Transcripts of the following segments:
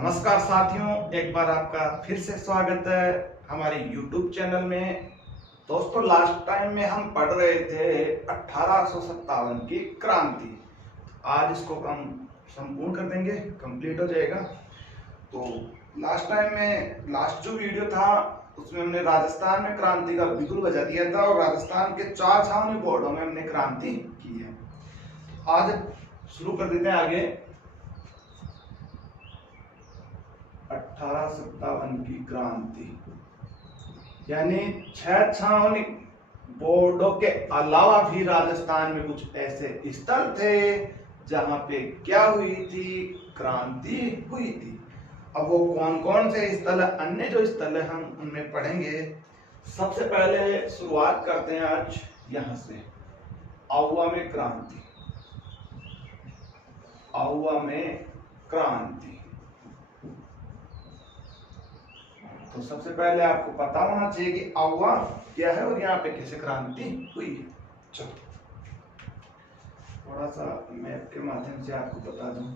नमस्कार साथियों, एक बार आपका फिर से स्वागत है हमारे YouTube चैनल में। दोस्तों, लास्ट टाइम में हम पढ़ रहे थे 1857 की क्रांति। आज इसको हम संपूर्ण कर देंगे, कंप्लीट हो जाएगा। तो लास्ट टाइम में लास्ट जो वीडियो था उसमें हमने राजस्थान में क्रांति का बिगुल बजा दिया था और राजस्थान के 4 छावनी बोर्डों में हमने क्रांति की है। आज शुरू कर देते हैं आगे। 1857 की क्रांति यानी 6 छावनी बोर्डों के अलावा भी राजस्थान में कुछ ऐसे स्थल थे जहां पे क्या हुई थी, क्रांति हुई थी। अब वो कौन कौन से स्थल है, अन्य जो स्थल है हम उनमें पढ़ेंगे। सबसे पहले शुरुआत करते हैं आज यहां से, आहुआ में क्रांति। आहुआ में क्रांति तो सबसे पहले आपको पता होना चाहिए कि आहुआ क्या है और यहाँ पे कैसे क्रांति हुई है। चलो थोड़ा सा मैप के माध्यम से आपको बता दूं।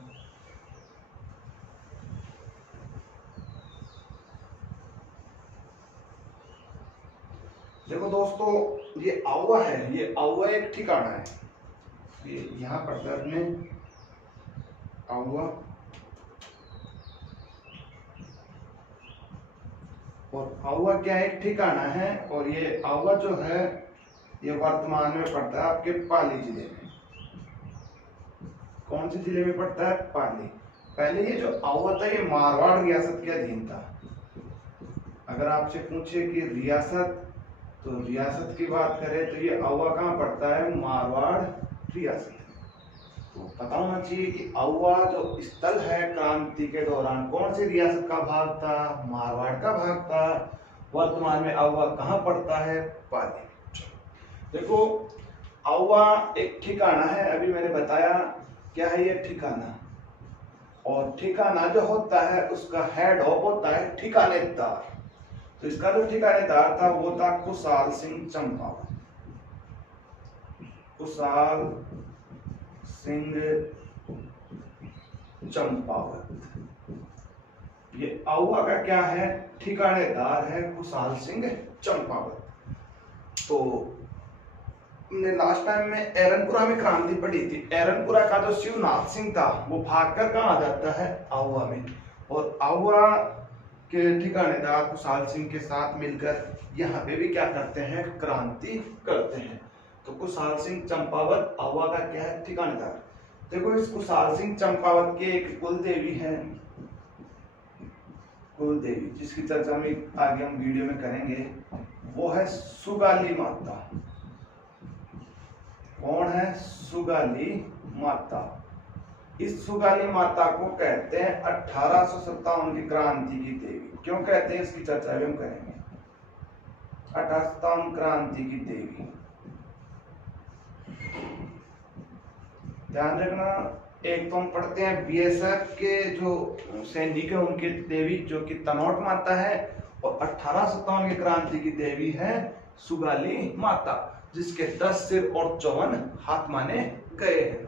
देखो दोस्तों, ये आहुआ है, ये आहुआ एक ठिकाना है। ये यहाँ पड़ता है अपने आहुआ, और आहुआ क्या एक ठिकाना है। और ये आहुआ जो है ये वर्तमान में पड़ता है आपके पाली जिले में। कौन से जिले में पड़ता है? पाली। पहले ये जो आहुआ था ये मारवाड़ रियासत के अधीन था। अगर आपसे पूछे कि रियासत, तो रियासत की बात करें तो ये आहुआ कहाँ पड़ता है? मारवाड़ रियासत। तो पता होना चाहिए कि आहुआ जो स्थल है क्रांति के दौरान कौन सी रियासत का भाग था? मारवाड़ का भाग था। वर्तमान में आहुआ कहाँ पड़ता है? पाली। देखो, आहुआ एक ठिकाना है, अभी मैंने बताया क्या है ये ठिकाना। और ठिकाना जो होता है उसका हेड ऑफ होता है ठिकानेदार। तो इसका जो ठिकानेदार था वो था कुशाल सिंह चंपावत। कुशाल सिंह चंपावत। ये आहुआ का क्या है? ठिकानेदार है कुशाल सिंह चंपावत। तो हमने लास्ट टाइम में एरनपुरा में क्रांति पढ़ी थी। एरनपुरा का जो शिवनाथ सिंह था वो भागकर कहाँ आ जाता है? आहुआ में। और आहुआ के ठिकानेदार कुशाल सिंह के साथ मिलकर यहाँ पे भी क्या करते हैं? क्रांति करते हैं। तो कुशाल सिंह चंपावत आहुआ का क्या है? ठिकानेदार। देखो, इस कुशाल सिंह चंपावत के एक कुल देवी है, कुल देवी, जिसकी चर्चा में आगे हम वीडियो में करेंगे। वो है सुगाली माता। कौन है? सुगाली माता। इस सुगाली माता को कहते हैं 1857 की क्रांति की देवी। क्यों कहते हैं इसकी चर्चा भी हम करेंगे। 1857 क्रांति की देवी, ध्यान रखना। एक तो हम पढ़ते हैं बीएसएफ के जो सैनिक है उनकी देवी जो कि तनोट माता है, और 1857 की क्रांति की देवी है सुगाली माता, जिसके 10 सिर और 54 हाथ माने गए हैं।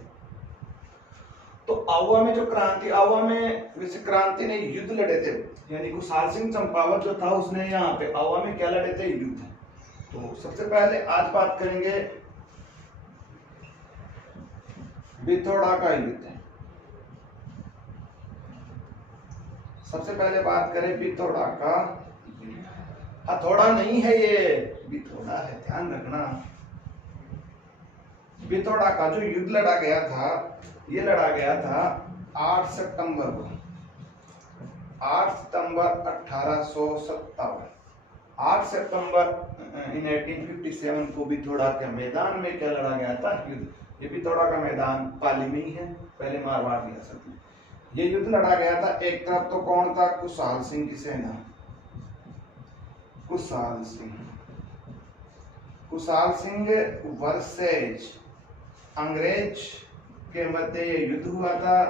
तो आहुआ में जो क्रांति, आहुआ में वैसे क्रांति ने युद्ध लड़े थे, यानी कुशाल सिंह चंपावत जो था उसने यहाँ पे आहुआ में क्या लड़े थे? युद्ध। तो सबसे पहले आज बात करेंगे बिथोड़ा का युद्ध। सबसे पहले बात करें बिथोड़ा का। हथौड़ा नहीं है ये, बिथोड़ा है, ध्यान रखना। बिथोड़ा का जो युद्ध लड़ा गया था, ये लड़ा गया था 8 सितंबर को। 8 सितंबर 1857। 8 सितंबर 1857 को बिथोड़ा के मैदान में क्या लड़ा गया था? युद्ध। ये बिथोड़ा का मैदान पाली में ही है, पहले मारवाड़ रियासत में। ये युद्ध लड़ा गया था। एक तरफ तो कौन था? कुशाल सिंह की सेना। कुशाल सिंह, कुशाल सिंह वर्सेज अंग्रेज के मध्य ये युद्ध हुआ था।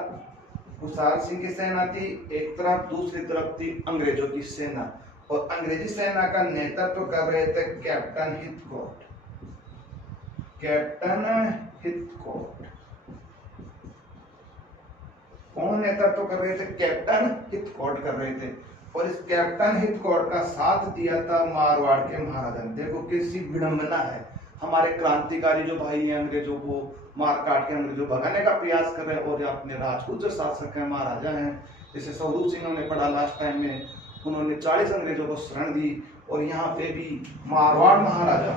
कुशाल सिंह की सेना थी एक तरफ, दूसरी तरफ थी अंग्रेजों की सेना। और अंग्रेजी सेना का नेतृत्व कर रहे थे कैप्टन हिथकॉट। कैप्टन हिथकॉट। कौन नेतृत्व कर रहे थे? कैप्टन हिथकॉट कर रहे थे। और इस कैप्टन हिथकॉट का साथ दिया था मारवाड़ के महाराजा ने। देखो किसी विडंबना है, हमारे क्रांतिकारी जो भाई हैं अंग्रेजों को मार काट के अंग्रेजों भगाने का प्रयास कर रहे हैं, और अपने राजपूत जो शासक हैं, महाराजा हैं, जैसे स्वरूप सिंह ने पढ़ा लास्ट टाइम में, उन्होंने 40 अंग्रेजों को शरण दी। और यहाँ पे भी मारवाड़ महाराजा,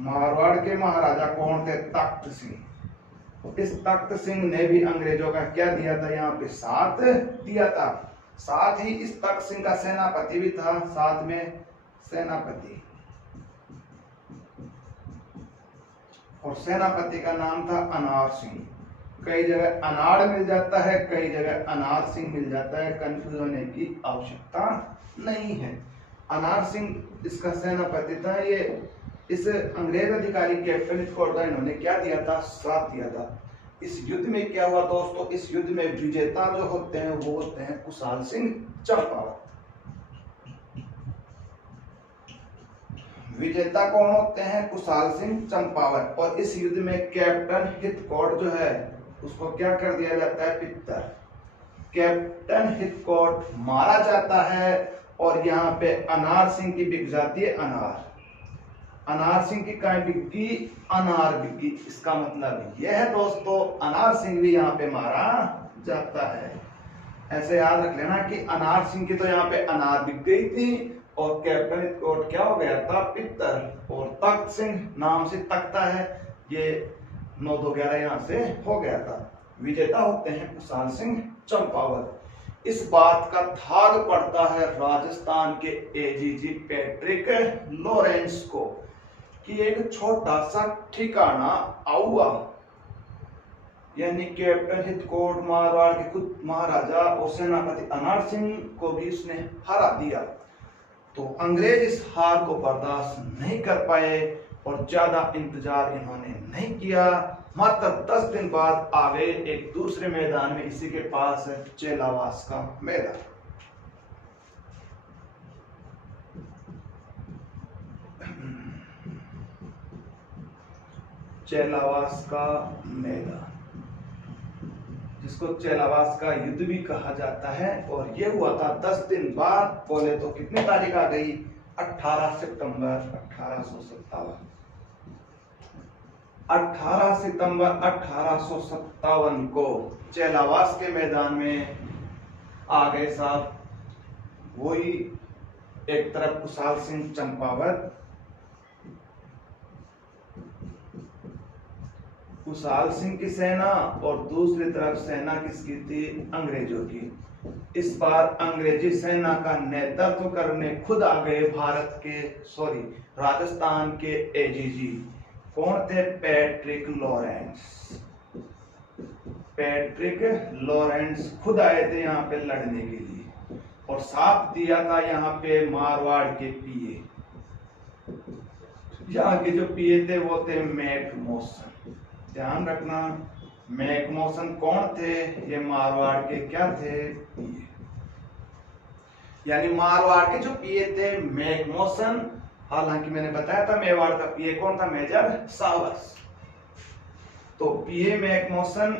मारवाड़ के महाराजा कौन थे? तख्त सिंह। इस तख्त सिंह ने भी अंग्रेजों का क्या दिया था? यहाँ पे साथ दिया था। साथ ही इस तख्त सिंह का सेनापति भी था, साथ में सेनापति, और सेनापति का नाम था अनार सिंह। कई जगह अनाड़ मिल जाता है, कई जगह अनार सिंह मिल जाता है, कंफ्यूज होने की आवश्यकता नहीं है। अनार सिंह इसका सेनापति था। ये इस अंग्रेज अधिकारी कैप्टन हिथकॉट का इन्होंने क्या दिया था? साथ दिया था। इस युद्ध में क्या हुआ दोस्तों? इस युद्ध में विजेता जो होते हैं वो होते हैं कुशाल सिंह चंपावत। विजेता कौन होते हैं? कुशाल सिंह चंपावत। और इस युद्ध में कैप्टन हिथकॉट जो है उसको क्या कर दिया जाता है? पित्तर। कैप्टन हिथकॉट मारा जाता है। और यहाँ पे अनार सिंह की बिक जाती है अनार। अनार सिंह की काय बिकी? अनार बिकी। इसका मतलब यह है दोस्तों, अनार सिंह भी यहाँ पे मारा जाता है। ऐसे याद रख लेना कि अनार सिंह की तो यहाँ पे अनार बिक गई थी, और कैप्टन हिथकॉट क्या हो गया था? पित्तर। और तख्त सिंह नाम से तख्ता है, ये 9-2-11 यहाँ से हो गया था। विजेता होते हैं कुशाल सिंह चंपावत। इस बात का थाग पड़ता है राजस्थान के एजीजी पैट्रिक लॉरेंस को कि एक छोटा सा ठिकाना आउआ, यानी कैप्टन हिथकॉट, मारवाड़ के खुद महाराजा और सेनापति अनार सिंह को भी उसने हरा दिया। तो अंग्रेज इस हार को बर्दाश्त नहीं कर पाए और ज्यादा इंतजार इन्होंने नहीं किया। मात्र 10 दिन बाद आ गए एक दूसरे मैदान में, इसी के पास है चेलावास का मैदान। चेलावास का मैदान, जिसको चेलावास का युद्ध भी कहा जाता है। और यह हुआ था 10 दिन बाद। बोले तो कितनी तारीख आ गई? 18 सितंबर 1857। 18 सितंबर 1857 को चेलावास के मैदान में आ गए साहब। वही एक तरफ कुशाल सिंह चंपावत, कुशाल सिंह की सेना, और दूसरी तरफ सेना किसकी थी? अंग्रेजों की। इस बार अंग्रेजी सेना का नेतृत्व करने खुद आ गए राजस्थान के एजीजी। कौन थे? Patrick Lawrence. पैट्रिक लॉरेंस खुद आए थे यहाँ पे लड़ने के लिए, और साथ दिया था यहाँ पे मारवाड़ के पीए। यहाँ के जो पीए थे वो थे मैकमोसन। ध्यान रखना, मैकमोसन कौन थे? ये मारवाड़ के क्या थे? पीए। यानी मारवाड़ के जो पीए थे मैकमोसन, हालांकि मैंने बताया था मेवाड़ का पीए कौन था? मेजर सावर्स। तो पीए मैकमोसन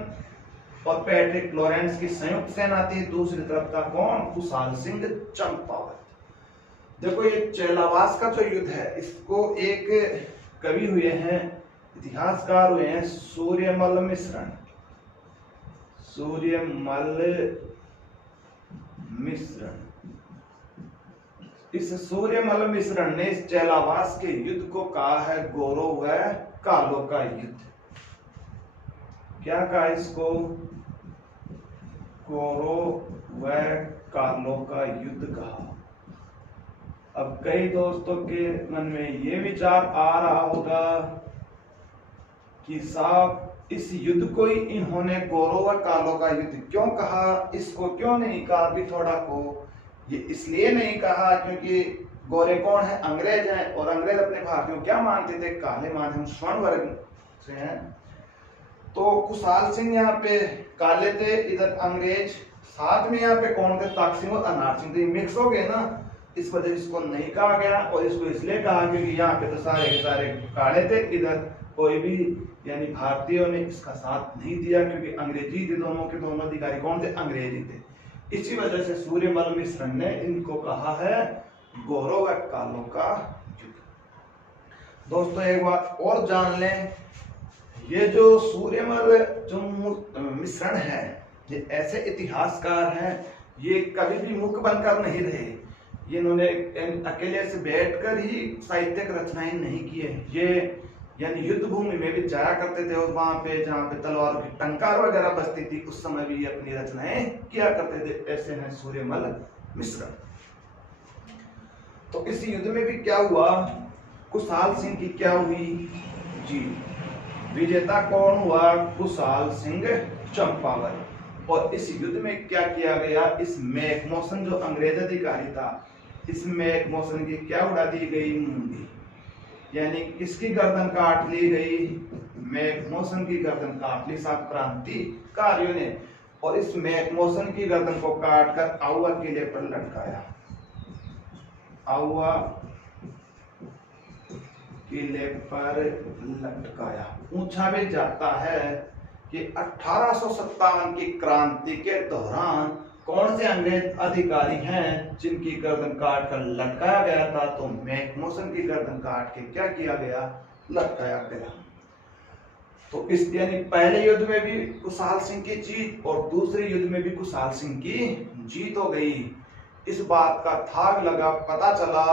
और पैट्रिक लॉरेंस की संयुक्त सेना थी। दूसरी तरफ था कौन? कुशाल सिंह चंपावत। देखो ये चेलावास का जो युद्ध है, इसको एक कवि हुए हैं, इतिहासकार हुए हैं सूर्यमल मिश्रण। सूर्यमल मिश्रण। इस सूर्यमल मिश्रण ने इस चेलावास के युद्ध को कहा है गौरव व कालो का युद्ध। क्या कहा इसको? गौरव व कालो का युद्ध कहा। अब कई दोस्तों के मन में ये विचार आ रहा होगा कि साहब इस युद्ध को ही इन्होंने गौरव व कालो का युद्ध क्यों कहा? इसको क्यों नहीं कहा अभी थोड़ा को? ये इसलिए नहीं कहा क्योंकि गोरे कौन है? अंग्रेज हैं, और अंग्रेज अपने भारतीयों क्या मानते थे? काले मानते, हम स्वर्ण वर्ग से हैं। तो कुशाल सिंह यहाँ पे काले थे, इधर अंग्रेज, साथ में यहाँ पे कौन थे? तख्त सिंह और अनार सिंह। तो मिक्स हो गए ना, इस वजह से इसको नहीं कहा गया। और इसको इसलिए कहा क्योंकि यहाँ पे तो सारे के सारे काले थे, इधर कोई भी यानी भारतीयों ने इसका साथ नहीं दिया, क्योंकि अंग्रेजी थे दोनों के दोनों अधिकारी। कौन थे? अंग्रेजी थे। इसी वजह से सूर्यमल मिश्र ने इनको कहा है गौरव कालों का युग। दोस्तों एक बात और जान लें, ये जो सूर्यमल जो मिश्रण है, ये ऐसे इतिहासकार हैं, ये कभी भी मुख बनकर नहीं रहे। ये इन्होंने अकेले से बैठकर ही साहित्यिक रचनाएं नहीं की है। ये यानी युद्ध भूमि में भी जाया करते थे, और वहां पे जहाँ पे तलवारों की टंकार वगैरह बजती थी, उस समय भी ये अपनी रचनाएं किया करते थे। ऐसे हैं सूर्यमल मिश्र। तो इस युद्ध में भी क्या हुआ? कुशाल सिंह की क्या हुई जी? विजेता कौन हुआ? कुशाल सिंह चंपावत। और इस युद्ध में क्या किया गया? इस मैकमोहन जो अंग्रेज अधिकारी था, इस मैकमोहन की क्या उड़ा दी गई? मुंडी। यानी किसकी गर्दन काट ली गई? मैकमोहन की गर्दन काट ली सब क्रांतिकारियों ने। और इस मैकमोहन की गर्दन को काटकर आउवा किले पर लटकाया। आउवा किले पर लटकाया। पूछा भी जाता है कि 1857 की क्रांति के दौरान कौन से अंग्रेज अधिकारी हैं जिनकी गर्दन काट कर लटकाया गया था? तो मैकमोहन की गर्दन काट के क्या किया गया? लटकाया गया। तो इस यानी पहले युद्ध में भी कुशाल सिंह की जीत और दूसरे युद्ध में भी कुशाल सिंह की जीत हो गई। इस बात का थाग लगा, पता चला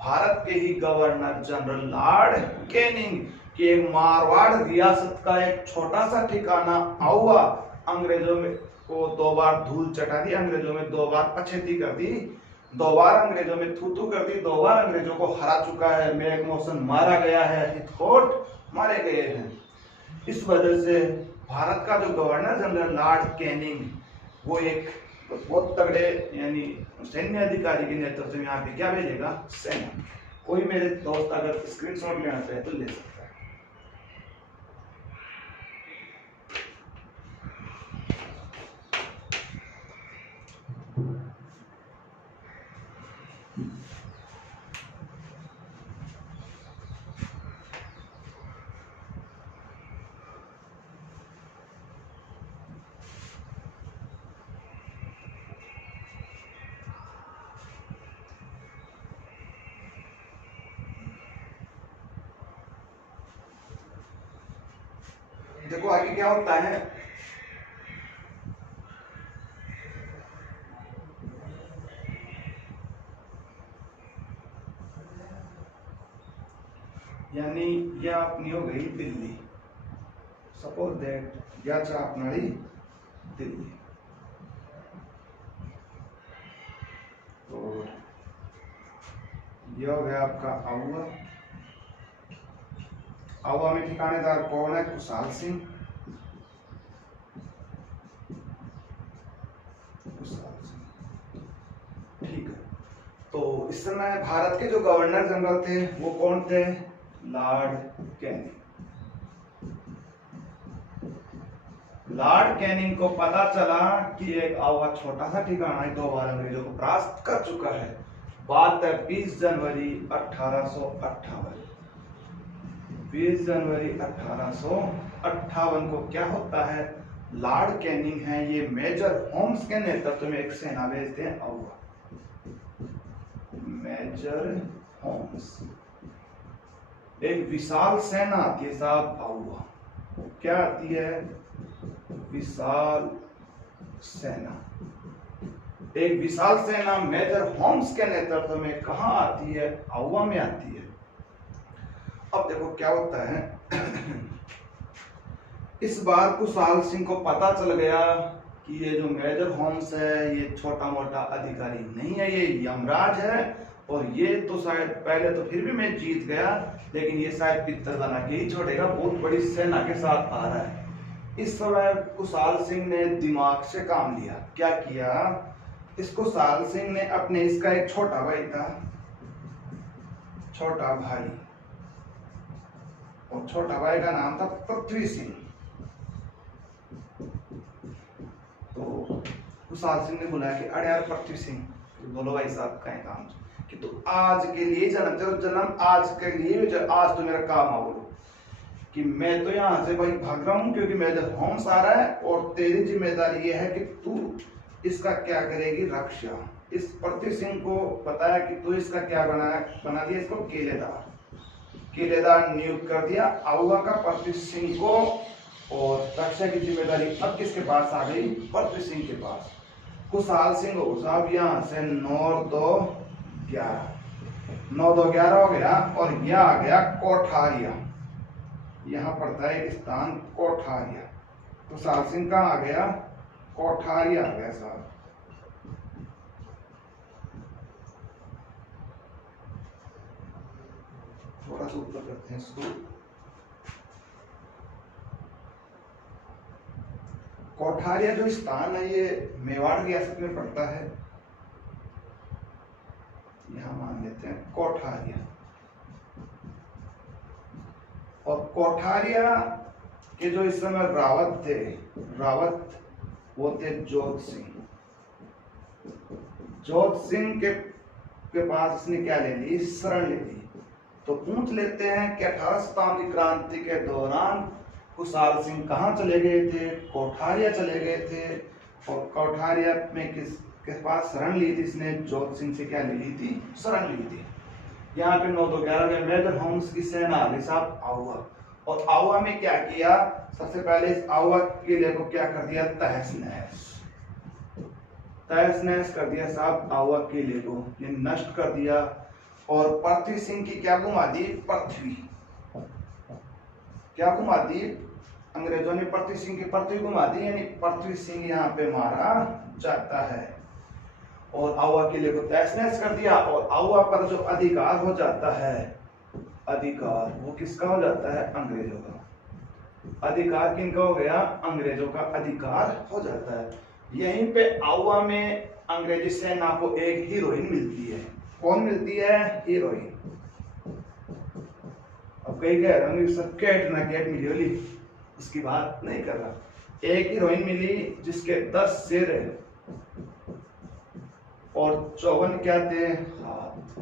भारत के ही गवर्नर जनरल लॉर्ड कैनिंग की एक मारवाड़ रियासत का एक छोटा सा ठिकाना आउवा अंग्रेजों में को 2 बार धूल चटा दी, अंग्रेजों में 2 बार पछेती कर दी, 2 बार अंग्रेजों में थूथू कर दी, 2 बार अंग्रेजों को हरा चुका है। मैकमोहन मारा गया है, हितकोट मारे गए हैं। इस वजह से भारत का जो गवर्नर जनरल लॉर्ड कैनिंग, वो एक बहुत तगड़े यानी सैन्य अधिकारी के नेतृत्व में यहाँ पे क्या भेजेगा? सेना। कोई मेरे दोस्त अगर स्क्रीनशॉट लेना चाहे तो ले सकता है। देखो आगे क्या होता है। यानी यह अपनी हो गई दिल्ली। सपोज दैट या अपनाड़ी दिल्ली। और यह हो गया आपका आउवा। आउवा में ठिकानेदार कौन है? कुशाल सिंह। ठीक है। तो इस समय भारत के जो गवर्नर जनरल थे वो कौन थे? Lord Canning. लॉर्ड कैनिंग को पता चला कि एक आउवा छोटा सा ठिकाना 2 बार अंग्रेजों को परास्त कर चुका है। बात है 20 जनवरी 1858। 20 जनवरी 1858 को क्या होता है? लॉर्ड कैनिंग है, ये मेजर होम्स के नेतृत्व में एक सेना भेजते हैं आउवा। मेजर होम्स, एक विशाल सेना आती है साहब आउवा। क्या आती है? विशाल सेना। एक विशाल सेना मेजर होम्स के नेतृत्व में कहां आती है? आउवा में आती है। अब देखो क्या होता है। इस बार कुशाल सिंह को पता चल गया कि ये जो मेजर होम्स है ये छोटा मोटा अधिकारी नहीं है, ये यमराज है। और ये तो शायद पहले तो फिर भी मैं जीत गया, लेकिन ये शायद पित्तर बना के ही छोड़ेगा, बहुत बड़ी सेना के साथ आ रहा है। इस समय कुशाल सिंह ने दिमाग से काम लिया। क्या किया? इस कुशाल सिंह ने अपने इसका एक छोटा भाई था, छोटा भाई, और छोटा भाई का नाम था पृथ्वी सिंह। तो कुशाल सिंह ने बुलाया कि अरे यार पृथ्वी सिंह, बोलो भाई साहब का काम कि तू आज के लिए जन्म आज के लिए आज तो मेरा काम आओ। कि मैं तो यहाँ से भाई भाग रहा हूँ क्योंकि मेजर होम्स आ रहा है और तेरी जिम्मेदारी ये है कि तू इसका क्या करेगी, रक्षा। इस पृथ्वी सिंह को बताया कि तू इसका क्या बना दिया इसको किलेदार नियुक्त कर दिया आउवा का पृथ्वी सिंह को। और रक्षा की जिम्मेदारी अब किसके पास आ गई, पृथ्वी सिंह के पास। खुशहाल सिंह हो साहब यहाँ से 9-2-11 हो गया और यह आ गया कोठारिया। यहाँ पड़ता है एक स्थान कोठारिया। खुशहाल सिंह कहाँ आ गया, कोठारिया आ गया साहब। थोड़ा सा ऊपर करते हैं इसको। कोठारिया जो स्थान है ये मेवाड़ रियासत में पड़ता है। यहां मान लेते हैं कोठारिया। और कोठारिया के जो इस समय रावत वो थे जोत सिंह के पास इसने क्या ले ली, शरण ले ली। तो पूछ लेते हैं कि 18 शताब्दी क्रांति के दौरान खुशहाल सिंह कहाँ चले गए थे, कोठारिया चले गए थे। और कोठारिया में किसके पास शरण ली थी इसने, जोत सिंह से क्या ली थी, शरण ली थी। यहाँ पे 9-2-11 में मेजर होम्स की सेना आ गई साहब आउवा। और आउवा में क्या किया, सबसे पहले इस आउवा किले को क्या कर दिया, तहस नहस कर दिया साहब। आउवा किले को ये नष्ट कर दिया। और पृथ्वी सिंह की क्या घुमा दी, पृथ्वी क्या घुमा दी, अंग्रेजों ने पृथ्वी सिंह की पृथ्वी घुमा दी, यानी पृथ्वी सिंह यहाँ पे मारा जाता है। और आउवा किले को तहस नहस कर दिया। और आउवा पर जो अधिकार हो जाता है, अधिकार वो किसका हो जाता है, अंग्रेजों का। अधिकार किनका हो गया, अंग्रेजों का अधिकार हो जाता है। यहीं पे आउवा में अंग्रेजी सेना को एक हीरोइन मिलती है। कौन मिलती है, हीरोइन। अब कई कह रहे होंगे सब कैट ना कैट मिली होली, उसकी बात नहीं कर रहा। एक हीरोइन मिली जिसके 10 सिर और 54 क्या थे, हाथ।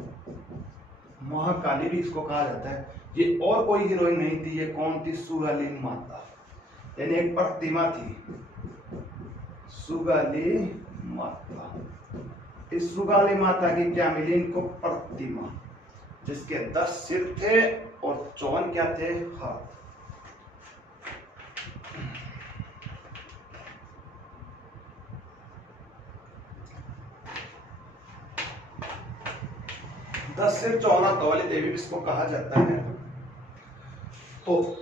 महाकाली भी इसको कहा जाता है। ये और कोई हीरोइन नहीं थी, ये कौन थी, सुगाली माता। यानी एक प्रतिमा थी, सुगाली माता। इस सुगाली माता की क्या मिली इनको, प्रतिमा, जिसके 10 सिर थे और 54 क्या थे, हाथ। दस सिर 54 हाथ वाली देवी इसको कहा जाता है। तो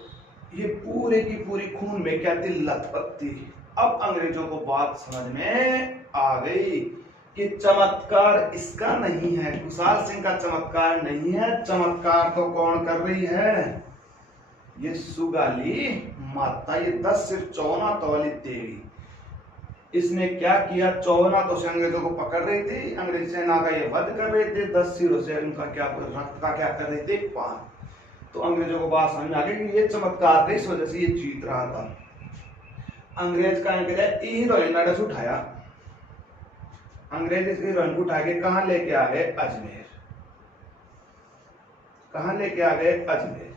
ये पूरे की पूरी खून में क्या थी, लथपथ थी। अब अंग्रेजों को बात समझ में आ गई कि चमत्कार इसका नहीं है, खुशहाल सिंह का चमत्कार नहीं है। चमत्कार तो कौन कर रही है, ये सुगाली माता। ये 10 सिर 54 हाथ वाली देवी, इसने क्या किया, 54 हाथों से अंग्रेजों को पकड़ रही थी, अंग्रेज सेना का ये वध कर रहे थे। 10 सिरों से उनका क्या, रक्त का क्या कर रहे थे, पान। तो अंग्रेजों को बात समझ में आ गई कि ये चमत्कार थे, इस वजह से ये जीत रहा था। अंग्रेज का हीरोइन नडस उठाया, अंग्रेज इस हीरोइन को उठा के कहां लेके आ गए, अजमेर। कहां लेके आ गए, अजमेर।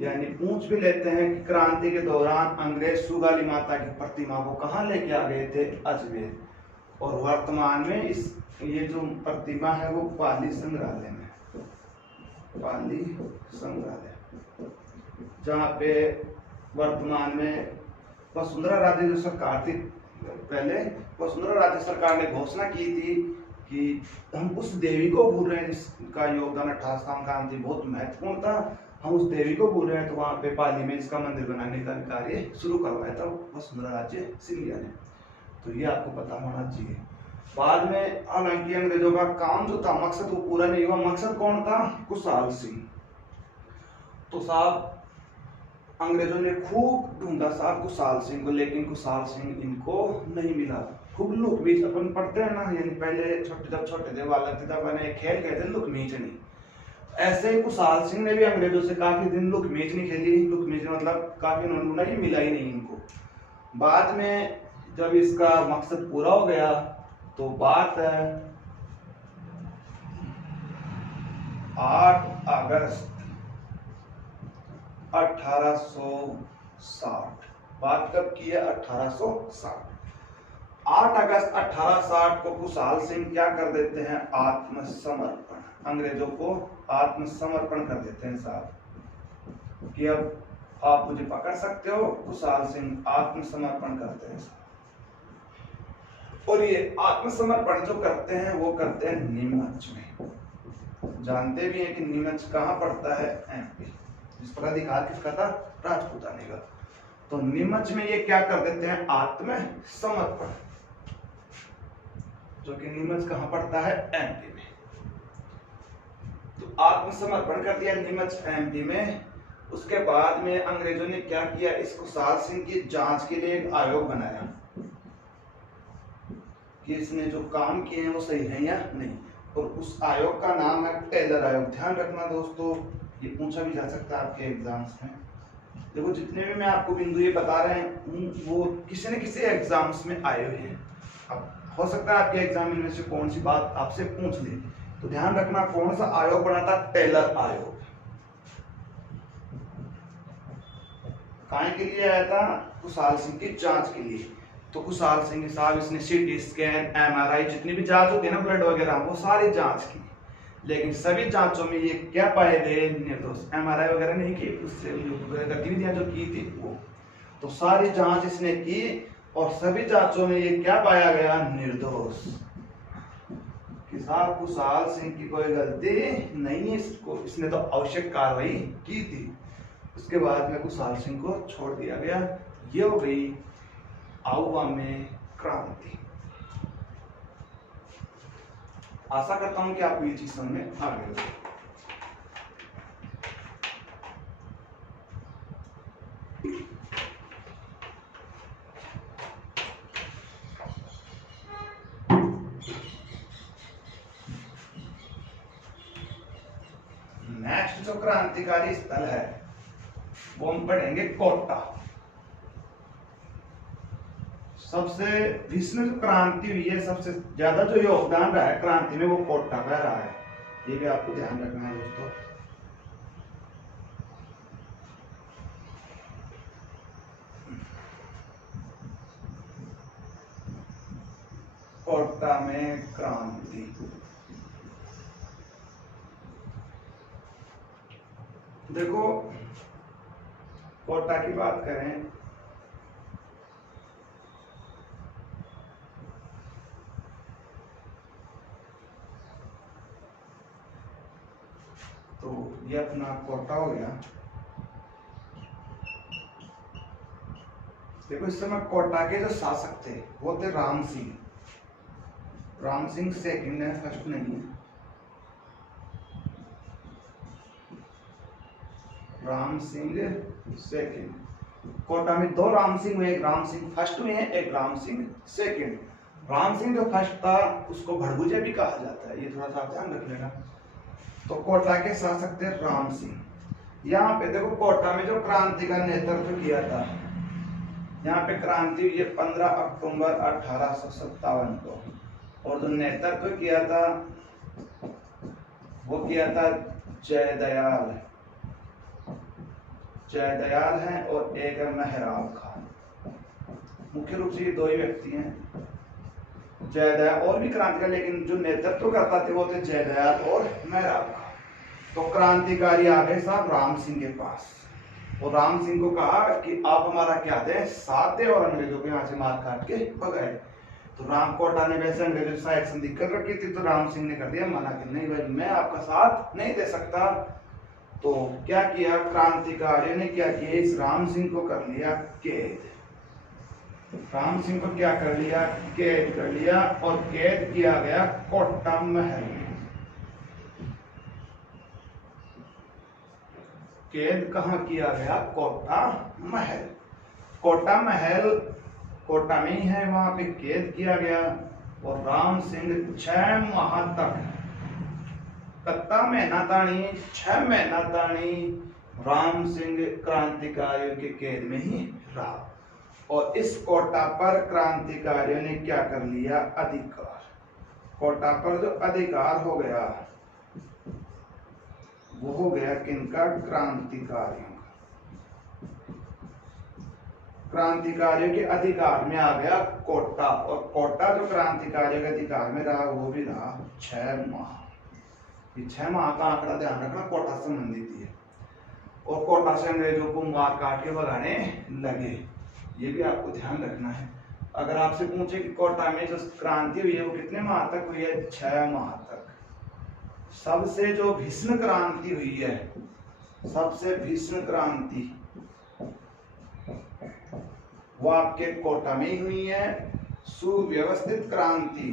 यानी पूछ भी लेते हैं कि क्रांति के दौरान अंग्रेज सुगाली माता की प्रतिमा को कहां लेके आ गए थे, अजमेर। और वर्तमान में ये जो प्रतिमा है वो पाली संग्रहालय में, पाली संग्रहालय, जहाँ पे वर्तमान में वसुंधरा राजे जो सरकार थी, पहले वसुंधरा राजे सरकार ने घोषणा की थी कि हम उस देवी को भूल रहे हैं जिसका योगदान 18 क्रांति बहुत महत्वपूर्ण था, हम उस देवी को भूल रहे हैं। तो वहां पे पाली में इसका मंदिर बनाने का कार्य शुरू करवाया था वसुंधरा राजे सिंधिया ने। तो ये आपको पता होना चाहिए। बाद में हालांकि अंग्रेजों का काम जो था, मकसद वो पूरा नहीं हुआ। मकसद कौन था, खुशहाल सिंह। तो साहब अंग्रेजों ने खूब ढूंढा साहब खुशहाल सिंह को, लेकिन खुशहाल सिंह इनको नहीं मिला। खूब लुक-मीच अपन पढ़ते हैं ना, यानी पहले जब छोटे थे बालक थे तब मैंने खेल कहते लुक-मीचनी। ऐसे ही खुशहाल सिंह ने भी अंग्रेजों से काफी दिन लुक-मीचनी खेली। लुक-मीचनी मतलब काफी ढूंढा, ही मिला ही नहीं इनको। बाद में जब इसका मकसद पूरा हो गया तो बात है 8 अगस्त 1860। बात कब की है? 1860। 8 अगस्त 1860 को कुशाल सिंह क्या कर देते हैं? आत्मसमर्पण। अंग्रेजों को आत्मसमर्पण कर देते हैं साहब कि अब आप मुझे पकड़ सकते हो। कुशाल सिंह आत्मसमर्पण करते हैं साहब। और ये आत्मसमर्पण जो करते हैं वो करते हैं नीमच में। जानते भी हैं कि नीमच कहाँ पड़ता है? एमपी, जिस पर अधिकार किसका था? राजपूताने का। तो नीमच में ये क्या कर देते हैं? आत्मसमर्पण, जो कि नीमच कहाँ पड़ता है? एमपी में। तो आत्मसमर्पण कर दिया नीमच एमपी में। उसके बाद में अंग्रेजों ने क्या किया? इस कुशाल सिंह की जांच के लिए एक आयोग बनाया कि इसने जो काम किए हैं वो सही है या नहीं। और उस आयोग का नाम है टेलर आयोग। ध्यान रखना दोस्तों, ये पूछा भी जा सकता है आपके एग्जाम्स में। देखो जितने भी मैं आपको बिंदु ये बता रहे हैं वो किसी न किसी एग्जाम्स में आए हुए हैं। अब हो सकता है आपके एग्जाम में से कौन सी बात आपसे पूछ ले, तो ध्यान रखना कौन सा आयोग बना था? टेलर आयोग। काहे के लिए आया था? कुशाल सिंह की जांच के लिए। तो कुशाल सिंह साहब इसने सीटी स्कैन, एमआरआई, जितनी भी जांच होती है ना ब्लड वगैरह, वो सारी जांच की। लेकिन सभी जांचों में ये क्या पाए गए? निर्दोष। एमआरआई वगैरह नहीं की, उससे गतिविधियां जो की थी वो। तो सारी जांच इसने की और सभी जांचों में ये क्या पाया गया? निर्दोष। कि साहब कुशाल सिंह की कोई गलती नहीं है, इसने तो आवश्यक कार्रवाई की थी। उसके बाद में कुशाल सिंह को छोड़ दिया गया। ये हो गई आउवा में क्रांति। आशा करता हूं कि आपको ये चीज समझ में आ गई होगी। नेक्स्ट जो क्रांतिकारी स्थल है वो हम पढ़ेंगे कोटा। सबसे इसमें जो क्रांति हुई है, सबसे ज्यादा जो योगदान रहा है क्रांति में, वो कोटा का रहा है। ये भी आपको ध्यान रखना है दोस्तों। कोटा में क्रांति। देखो कोटा की बात करें तो ये अपना कोटा हो गया। देखो इस समय कोटा के जो शासक थे वो थे राम सिंह। राम सिंह सेकंड है, फर्स्ट नहीं है। राम सिंह सेकंड। कोटा में दो राम सिंह हुए, एक राम सिंह फर्स्ट हुए हैं, एक राम सिंह सेकंड। राम सिंह जो फर्स्ट था उसको भड़भुजा भी कहा जाता है, ये थोड़ा सा ध्यान रख लेना। तो कोटा के शासक थे राम सिंह। यहाँ पे देखो कोटा में जो क्रांति का नेतृत्व किया था, यहाँ पे क्रांति हुई है 15 अक्टूबर 1857 को। और जो नेतृत्व किया था वो किया था जयदयाल। जयदयाल हैं और एक है मेहराब खान। मुख्य रूप से ये दो ही व्यक्ति हैं, जयदयाल। और भी क्रांतिकारी, लेकिन जो नेतृत्व करता थे वो थे जयदयाल और मेहराब खान। तो क्रांतिकारी आ गए साहब राम सिंह के पास, और राम सिंह को कहा कि आप हमारा क्या दें, साथ दे, और अंग्रेजों को यहाँ से मार काट के भगाए। तो राम कोटा ने वैसे अंग्रेजों से एक संधि कर रखी थी, तो राम सिंह ने कर दिया मना कि नहीं भाई, मैं आपका साथ नहीं दे सकता। तो क्या किया क्रांतिकारियों ने? क्या किया, इस राम सिंह को कर लिया कैद। राम सिंह को क्या कर लिया? कैद कर लिया, और कैद किया गया कोटा महल में। कैद कहाँ किया गया? कोटा महल। कोटा महल कोटा में ही है, वहां पे कैद किया गया। और राम सिंह 6 माह तक, कत्ता महीना ताणी 6 महीना ताणी राम सिंह क्रांतिकारियों के कैद में ही रहा। और इस कोटा पर क्रांतिकारियों ने क्या कर लिया? अधिकार। कोटा पर जो अधिकार हो गया वो हो गया किनका? क्रांतिकारियों का। क्रांतिकारियों के अधिकार में आ गया कोटा, और कोटा जो क्रांतिकारियों के अधिकार में रहा वो भी रहा 6 माह। ये 6 माह का आंकड़ा ध्यान रखना, कोटा से संबंधित है। और कोटा से अंग्रेजों को मार काट के भगाने लगे, ये भी आपको ध्यान रखना है। अगर आपसे पूछे कि कोटा में जो क्रांति हुई है वो कितने माह तक हुई है, 6 माह तक। सबसे जो भीष्म क्रांति हुई है, सबसे भीष्म क्रांति वो आपके कोटा में ही हुई है। सुव्यवस्थित क्रांति,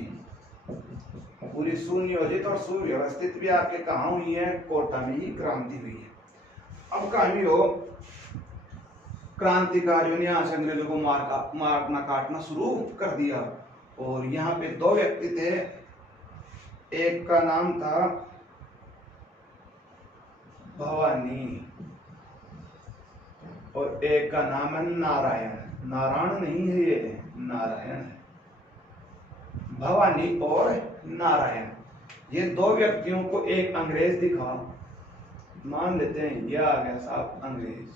पूरी सुनियोजित और सुव्यवस्थित भी आपके कहाँ हुई है, कोटा में ही क्रांति हुई है। अब कहानी हो, क्रांतिकारियों ने यहाँ से अंग्रेजों को मारना काटना शुरू कर दिया। और यहाँ पे 2 व्यक्ति थे, एक का नाम था भवानी और एक का नाम है नारायण। नारायण नहीं है ये, नारायण है। भवानी और नारायण, ये 2 व्यक्तियों को एक अंग्रेज दिखा, मान लेते हैं ये आ गया साहब अंग्रेज।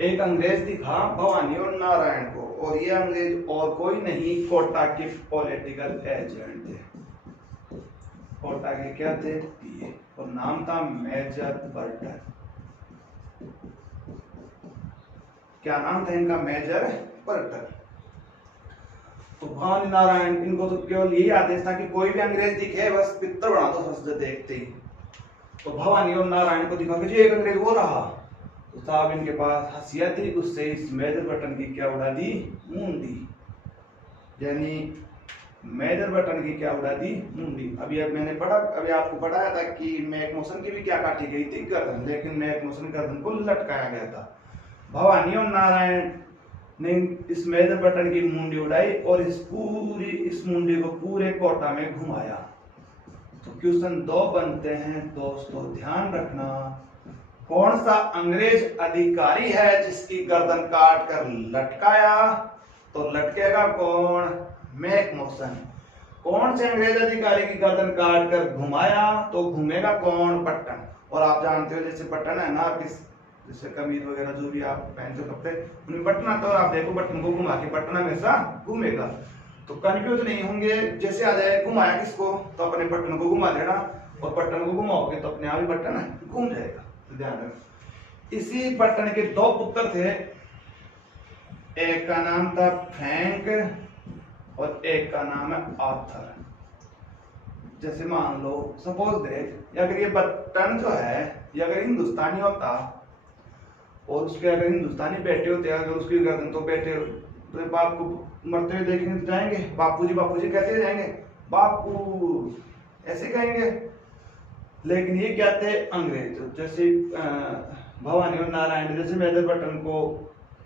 एक अंग्रेज दिखा भवानी और नारायण को, और ये अंग्रेज और कोई नहीं, कोटा के पॉलिटिकल एजेंट थे। कोटा के क्या थे, पीए, और नाम था मेजर बर्टन। क्या नाम था इनका, मेजर बर्टन। तो भवानी नारायण, इनको तो केवल यही आदेश था कि कोई भी अंग्रेज दिखे बस पित्तर बना दो सबसे देखते ही। तो भवानी और नारायण को दिखा कि जी एक अंग्रेज वो रहा। तो साहब इनके पास हसिया थी, उससे इस मेजर बटन की क्या उड़ा दी, मुंडी। यानी मेजर बटन की क्या उड़ा दी, मुंडी। अभी मैंने पढ़ा, अभी आपको पढ़ाया था कि मैकमोसन की भी क्या काटी गई थी, गर्दन, लेकिन मैकमोसन गर्दन को लटकाया गया था। भवानी और नारायण ने इस मेजर बटन की मुंडी उड़ाई और इस मुंडी को पूरे कोटा में घुमाया। तो क्वेश्चन 2 बनते हैं दोस्तों, ध्यान रखना, कौन सा अंग्रेज अधिकारी है जिसकी गर्दन काट कर लटकाया, तो लटकेगा कौन, मैकमोसन। कौन से अंग्रेज अधिकारी की गर्दन काट कर घुमाया, तो घूमेगा कौन, बटन। और आप जानते हो जैसे बटन है ना, जैसे कमीज वगैरह जो भी आप पहनते हो कपड़े, उनमें बटन आता है, आप देखो बटन को घुमा के बटन हमेशा घूमेगा। तो कंफ्यूज नहीं होंगे, जैसे आ जाए घुमाया किसको, तो अपने बटन को घुमा देना, और बटन को घुमाओगे तो अपने आप ही बटन घूम जाएगा। तो ध्यान रखो। इसी बटन के 2 पुत्र थे, एक का नाम था फ्रैंक और एक का नाम है आर्थर। जैसे मान लो सपोज दैट अगर ये बटन जो है ये अगर हिंदुस्तानी होता और उसके अगर हिंदुस्तानी बेटे होते, अगर उसकी गर्दन, तो बेटे तो बाप को मरते हुए देखने तो जाएंगे, बापूजी कहते जाएंगे, बापू ऐसे कहेंगे। लेकिन ये क्या थे, अंग्रेज। जैसे भवानी और नारायण जैसे मेजर बटन को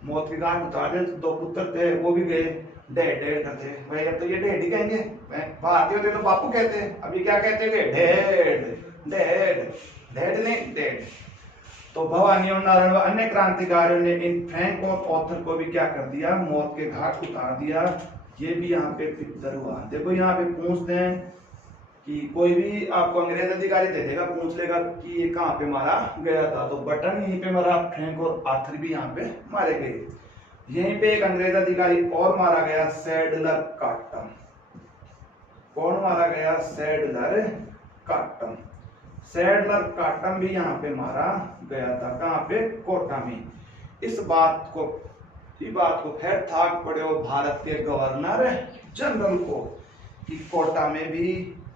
मौत के घाट उतार दिया, 2 पुत्र थे वो भी गए डेड करते भाई। अब तो ये डेड ही कहेंगे, भारतीय होते तो बापू कहते, अभी क्या कहते हैं, डेड नहीं डेड। तो भवानी और नारायण व अन्य क्रांतिकारियों ने इन फ्रैंक और ऑथर को भी क्या कर दिया, मौत के घाट उतार दिया। ये भी यहाँ पे पिक्चर हुआ। देखो यहाँ पे पूछते हैं कि कोई भी आपको अंग्रेज अधिकारी दे देगा, पूछ लेगा कि ये कहाँ पे मारा गया था, तो बटन यहीं पे मारा, फ्रैंक और आर्थर भी यहाँ पे मारे गए। यहीं पे एक अंग्रेज अधिकारी और मारा गया, सैडलर काटम। कौन मारा गया, सैडलर काटम। सैडलर काटम भी यहाँ पे मारा गया था, कहाँ पे, कोटा में। इस बात को खैर थाक पड़े हो भारत के गवर्नर जनरल को कि कोटा में भी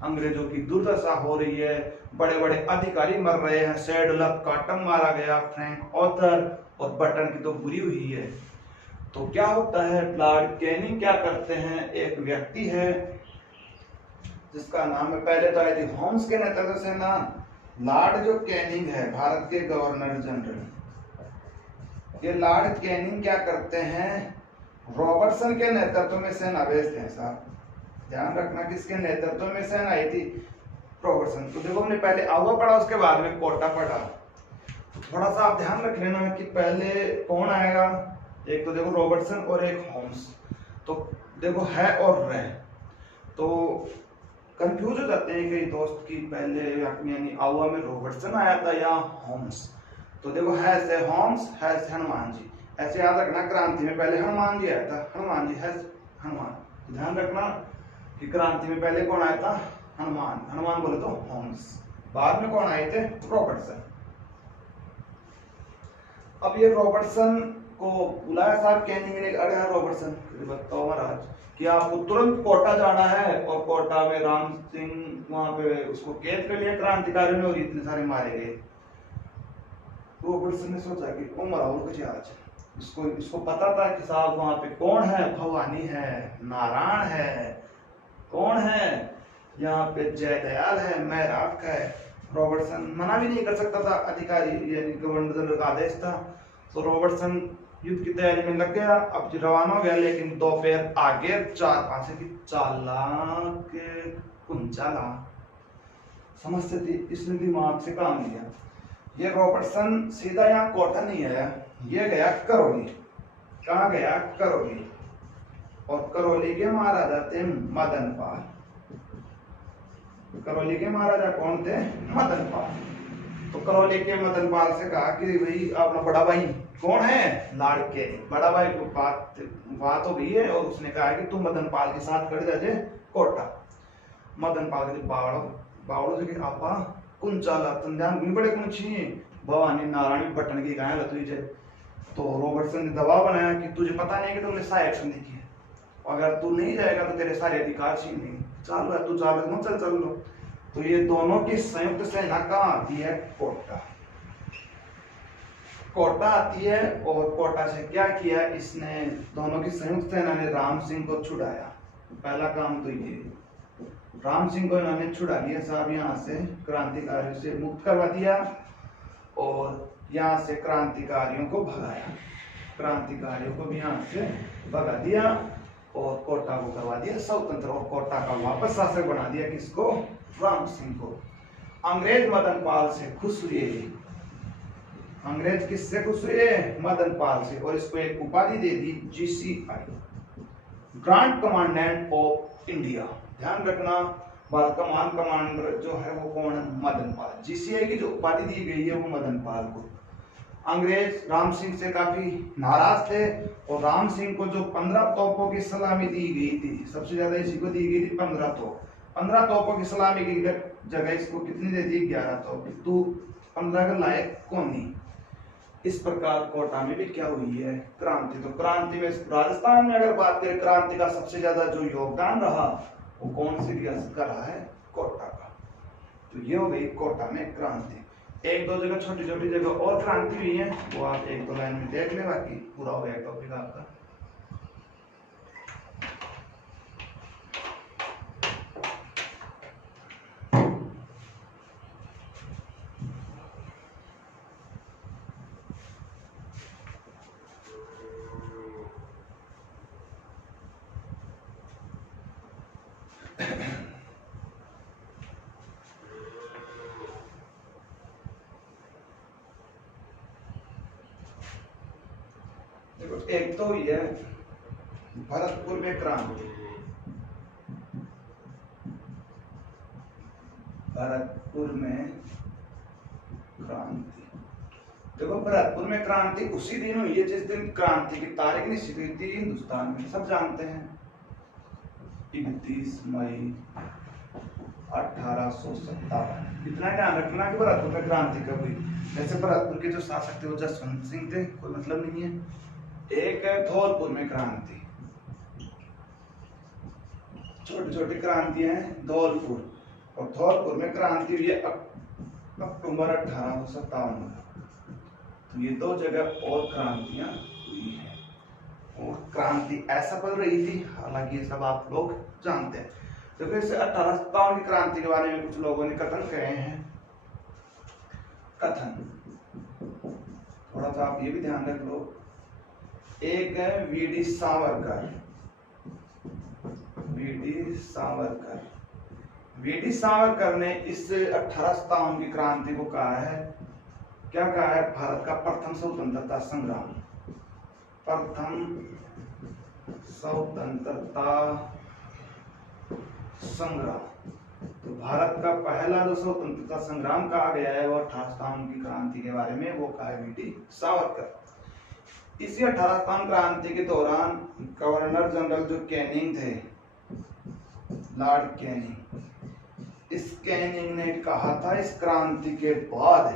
अंग्रेजों की दुर्दशा हो रही है, बड़े बड़े अधिकारी मर रहे हैं, सैडलर काटम मारा गया, फ्रैंक ऑथर और बटन की तो बुरी हुई है। तो क्या होता है, लॉर्ड कैनिंग क्या करते हैं, एक व्यक्ति है जिसका नाम है, पहले तो आई थी होम्स के नेतृत्व से ना, लॉर्ड जो कैनिंग है भारत के गवर्नर जनरल, ये लॉर्ड कैनिंग क्या करते हैं, रॉबर्टसन के नेतृत्व में सेना भेजते हैं। साहब ध्यान रखना किसके नेतृत्व में सेना आई थी, रॉबर्टसन। तो देखो हमने पहले आउवा पढ़ा, उसके बाद में कोटा पढ़ा। तो थोड़ा सा आप ध्यान रख लेना कि पहले कौन आएगा, एक तो देखो रॉबर्टसन और एक होम्स। तो देखो है और रह, तो कंफ्यूज हो जाते हैं कई दोस्त की पहले यानी आउवा में रॉबर्टसन आया था या होम्स। तो देखो है से होम्स, है से हनुमान जी। ऐसे याद रखना, क्रांति में पहले हनुमान जी आया था, हनुमान जी है हनुमान। ध्यान रखना कि क्रांति में पहले कौन आया था? हनुमान। हनुमान बोले तो होम्स। बाद में कौन आए थे? रॉबर्टसन। अब ये रॉबर्टसन को बुलाया साहब कहने में, अरे रॉबर्टसन बताओ महाराज कि आपको तुरंत कोटा जाना है, और कोटा में राम सिंह वहां पे उसको कैद कर लिया क्रांतिकारियों ने और इतने सारे मारे गए। रॉबर्टसन ने सोचा कि ओ मराओ कुछ आज, इसको पता था कि साहब वहां पे कौन है? भवानी है, नारायण है, कौन है यहाँ पे? जयदयाल है, मैराक है। रॉबर्टसन मना भी नहीं कर सकता था, अधिकारी यानी गवर्नर जनरल का आदेश था। तो रॉबर्टसन युद्ध की तैयारी में लग गया, अब रवाना हो गया। लेकिन दोपहर आगे 4-5 की चालाक कुंचाला समझते थी, इसने दिमाग से काम लिया। ये रॉबर्टसन सीधा यहाँ कोटा नहीं आया, ये गया करौली। कहाँ गया? करौली। और करौली के महाराजा थे मदनपाल। करौली के महाराजा कौन थे? मदनपाल। तो करौली के मदनपाल से कहा कि भाई अपना बड़ा भाई कौन है? लाड़के। बड़ा भाई को बात हो गई है, और उसने कहा कि तू मदनपाल के साथ खड़े जाजे कोटा। मदनपाल के बावड़ो से आपा कुंचाला तंध्यान गुनी बड़े कौन छी भवानी नारायणी बटन की गाय तुझे। तो रॉबर्टसन ने दबाव बनाया कि तुझे पता नहीं कि तुमने सारे एक्शन नहीं किए, अगर तू नहीं जाएगा तो तेरे सारे अधिकार छीन लेंगे। चालू है, तू चालू मत चल लो। तो ये दोनों की संयुक्त सेना कहाँ आती है? कोटा। कोटा आती है, और कोटा से क्या किया इसने? दोनों की संयुक्त सेना ने राम सिंह को छुड़ाया। पहला काम तो ये, राम सिंह को इन्होंने छुड़ा लिया साहब, यहाँ से क्रांतिकारियों से मुक्त करवा दिया, और यहाँ से क्रांतिकारियों को भगाया। क्रांतिकारियों को भी यहाँ से भगा दिया, और कोटा को करवा दिया स्वतंत्र, और कोटा का वापस शासक बना दिया किसको? राम सिंह को। अंग्रेज मदनपाल से खुश हुए। अंग्रेज किससे खुश हुए? मदनपाल से, और इसको एक उपाधि दे दी GCI, grand commandant of India. ध्यान रखना, भारत का महान कमांडर जो है वो कौन है? मदनपाल। GCI की जो उपाधि दी गई है वो मदनपाल को। अंग्रेज राम सिंह से काफी नाराज थे, और राम सिंह को जो 15 तोपों की सलामी दी गई थी, सबसे ज्यादा इसी को दी गई थी 15 तोप। 15 तोपों की सलामी की जगह इसको कितनी दे दी? 11 तोप। तू 15 के लायक कौन नहीं। इस प्रकार कोटा में भी क्या हुई है? क्रांति। तो क्रांति में राजस्थान में अगर बात करें, क्रांति का सबसे ज्यादा जो योगदान रहा वो कौन सी रियासत का रहा है? कोटा का। तो ये हो गई कोटा में क्रांति। एक दो जगह छोटी छोटी जगह और क्रांति हुई है, वो आप एक दो लाइन में देख ले, बाकी पूरा हो गया टॉपिक आपका। एक तो ये भरतपुर में क्रांति। भरतपुर में क्रांति, देखो भरतपुर में क्रांति उसी दिन हुई है जिस दिन क्रांति की तारीख निश्चित हुई थी हिंदुस्तान में, सब जानते हैं, 31 मई 1857। इतना ध्यान रखना कि भरतपुर में क्रांति कब हुई। जैसे भरतपुर के जो शासक थे वो जसवंत सिंह थे, कोई मतलब नहीं है। एक है धौलपुर में क्रांति, छोटी छोटी क्रांतियां हैं धौलपुर, और धौलपुर में क्रांति हुई है अक्टूबर 1857 में। तो ये दो जगह और क्रांतियां हुई हैं, और क्रांति असफल रही थी, हालांकि ये सब आप लोग जानते हैं। देखो इसे 1857 की क्रांति के बारे में कुछ लोगों ने कथन कहे हैं। कथन थोड़ा सा आप ये भी ध्यान रख लो। एक है V D Savarkar. V D Savarkar, V D Savarkar ने इस 1857 की क्रांति को कहा है, क्या कहा है? भारत का प्रथम स्वतंत्रता संग्राम। प्रथम स्वतंत्रता संग्राम। तो भारत का पहला जो स्वतंत्रता संग्राम कहा गया है वो 1857 की क्रांति के बारे में, वो कहा है वीटी सावरकर। इसी 1857 क्रांति के दौरान गवर्नर जनरल जो कैनिंग थे, लॉर्ड कैनिंग, इस कैनिंग ने कहा था इस क्रांति के बाद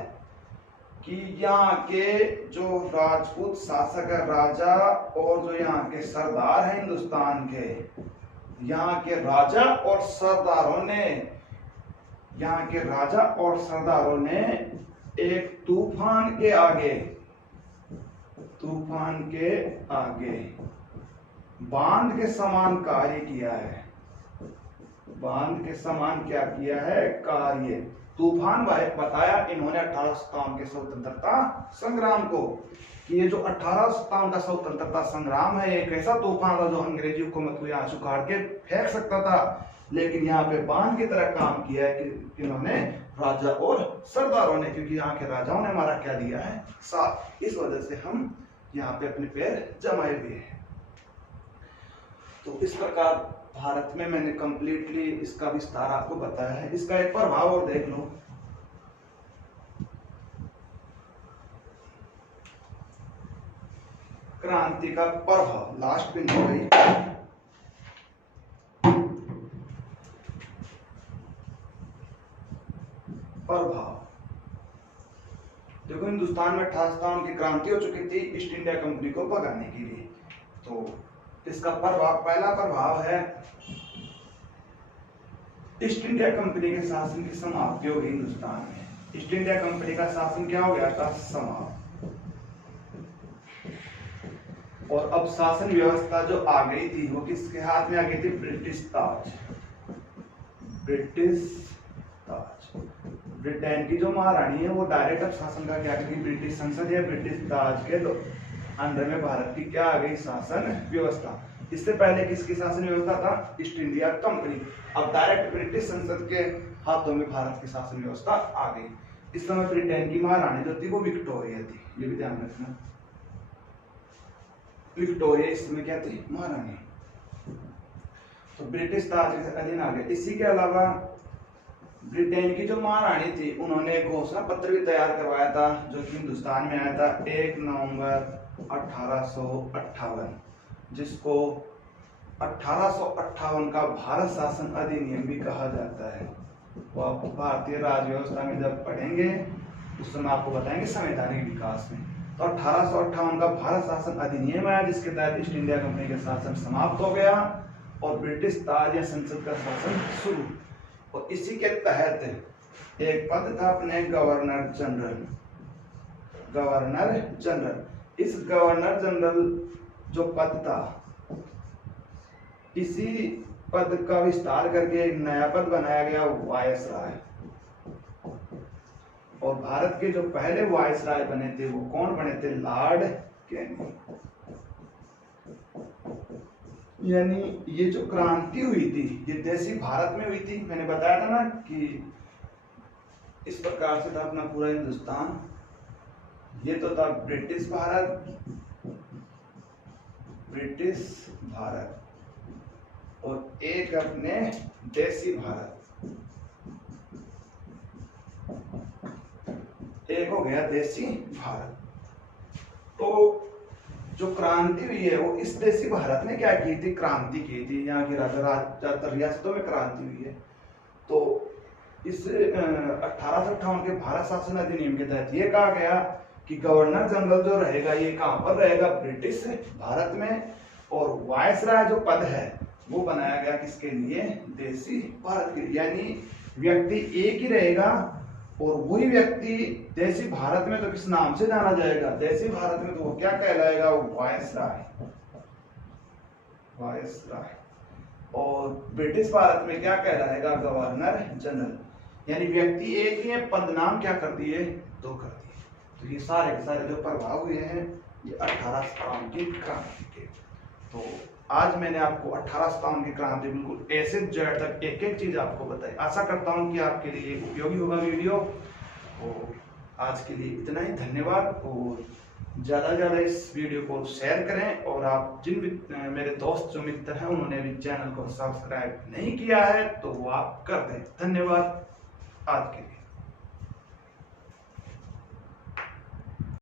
कि यहाँ के जो राजपूत शासक है, राजा और जो यहाँ के सरदार हैं हिंदुस्तान के, यहाँ के राजा और सरदारों ने, यहाँ के राजा और सरदारों ने एक तूफान के आगे बांध के समान कार्य किया है। बांध के समान क्या किया है? कार्य। तूफान बताया इन्होंने 1857 के स्वतंत्रता संग्राम को, कि ये जो 1857 का स्वतंत्रता संग्राम है एक ऐसा तूफान था जो अंग्रेजी हुकूमत को यहाँ से उखाड़ के फेंक सकता था, लेकिन यहाँ पे बांध की तरह काम किया है कि इन्होंने राजा और सरदारों ने, क्योंकि यहाँ के राजाओं ने हमारा क्या दिया है? साथ। इस वजह से हम यहाँ पे अपने पैर जमाए हुए हैं। तो इस प्रकार भारत में मैंने कंप्लीटली इसका विस्तार आपको बताया है। इसका एक प्रभाव और देख लो। क्रांति का प्रभाव, लास्ट बिंदु है। प्रभाव देखो, हिंदुस्तान में 1857 की क्रांति हो चुकी थी ईस्ट इंडिया कंपनी को भगाने के लिए। तो इसका प्रभाव, पहला प्रभाव है ईस्ट इंडिया कंपनी के शासन की समाप्ति हो गई हिंदुस्तान में। ईस्ट इंडिया कंपनी का शासन क्या हो गया था? समाप्त। और अब शासन व्यवस्था जो आ गई थी वो किसके हाथ में आ गई थी? ब्रिटिश ताज। ब्रिटिश ताज, ब्रिटेन की जो महारानी है वो डायरेक्ट अब शासन का क्या करेगी? ब्रिटिश संसद या ब्रिटिश ताज के अंदर में भारत की क्या आ गई? शासन व्यवस्था। इससे पहले किसकी शासन व्यवस्था था? East India company. अब डायरेक्ट ब्रिटिश संसद के हाथों में भारत की शासन व्यवस्था आ गई। इस समय ब्रिटेन की महारानी जो थी वो विक्टोरिया थी, ये भी ध्यान रखना। विक्टोरिया इस समय क्या थी? महारानी। तो ब्रिटिश ताज के अधीन आ गए। इसी के अलावा ब्रिटेन की जो महारानी थी उन्होंने घोषणा पत्र भी तैयार करवाया था जो कि हिंदुस्तान में आया था 1 नवंबर 1858, जिसको 1858 का भारत शासन अधिनियम भी कहा जाता है। वो आप भारतीय राज्य व्यवस्था में जब पढ़ेंगे उस समय आपको बताएंगे संवैधानिक विकास में। तो 1858 का भारत शासन अधिनियम आया जिसके तहत ईस्ट इंडिया कंपनी का शासन समाप्त हो गया और ब्रिटिश ताज या संसद का शासन शुरू। और इसी के तहत एक पद था अपने गवर्नर जनरल। गवर्नर जनरल, इस गवर्नर जनरल जो पद था, इसी पद का विस्तार करके एक नया पद बनाया गया वायसराय। और भारत के जो पहले वायसराय बने थे वो कौन बने थे? Lord Canning. यानी ये जो क्रांति हुई थी ये देशी भारत में हुई थी। मैंने बताया था ना कि इस प्रकार से था अपना पूरा हिंदुस्तान। ये तो था ब्रिटिश भारत, ब्रिटिश भारत, और एक अपने देशी भारत। एक हो गया देशी भारत। तो जो क्रांति हुई है वो इस देशी भारत ने क्या की थी? क्रांति की थी। यहाँ की ज्यादातर रियासतों में क्रांति हुई है। तो इस 1858 के भारत शासन अधिनियम के तहत ये कहा गया कि गवर्नर जनरल जो रहेगा ये कहाँ पर रहेगा? ब्रिटिश भारत में। और वायसराय जो पद है वो बनाया गया किसके लिए? देशी भारत के लिए। यानी व्यक्ति एक ही रहेगा और वही व्यक्ति देशी भारत में तो किस नाम से जाना जाएगा? देशी भारत में तो वो क्या कहलाएगा? वायसराय। वायसराय। और ब्रिटिश भारत में क्या कहलाएगा? Governor general. यानी व्यक्ति एक ही है, पद नाम क्या कर दिए? दो कर दिए। तो ये सारे के सारे जो प्रभाव हुए हैं ये 1857 की क्रांति के। तो आज मैंने आपको 1857 की क्रांति बिल्कुल ए से जेड तक एक एक चीज आपको बताई। आशा करता हूं कि आपके लिए उपयोगी होगा वीडियो। और आज के लिए इतना ही। धन्यवाद और ज़्यादा से ज़्यादा इस वीडियो को शेयर करें, और आप जिन भी मेरे दोस्त जो मित्र हैं उन्होंने भी चैनल को सब्सक्राइब नहीं किया है तो वो आप कर दें। धन्यवाद आज के लिए।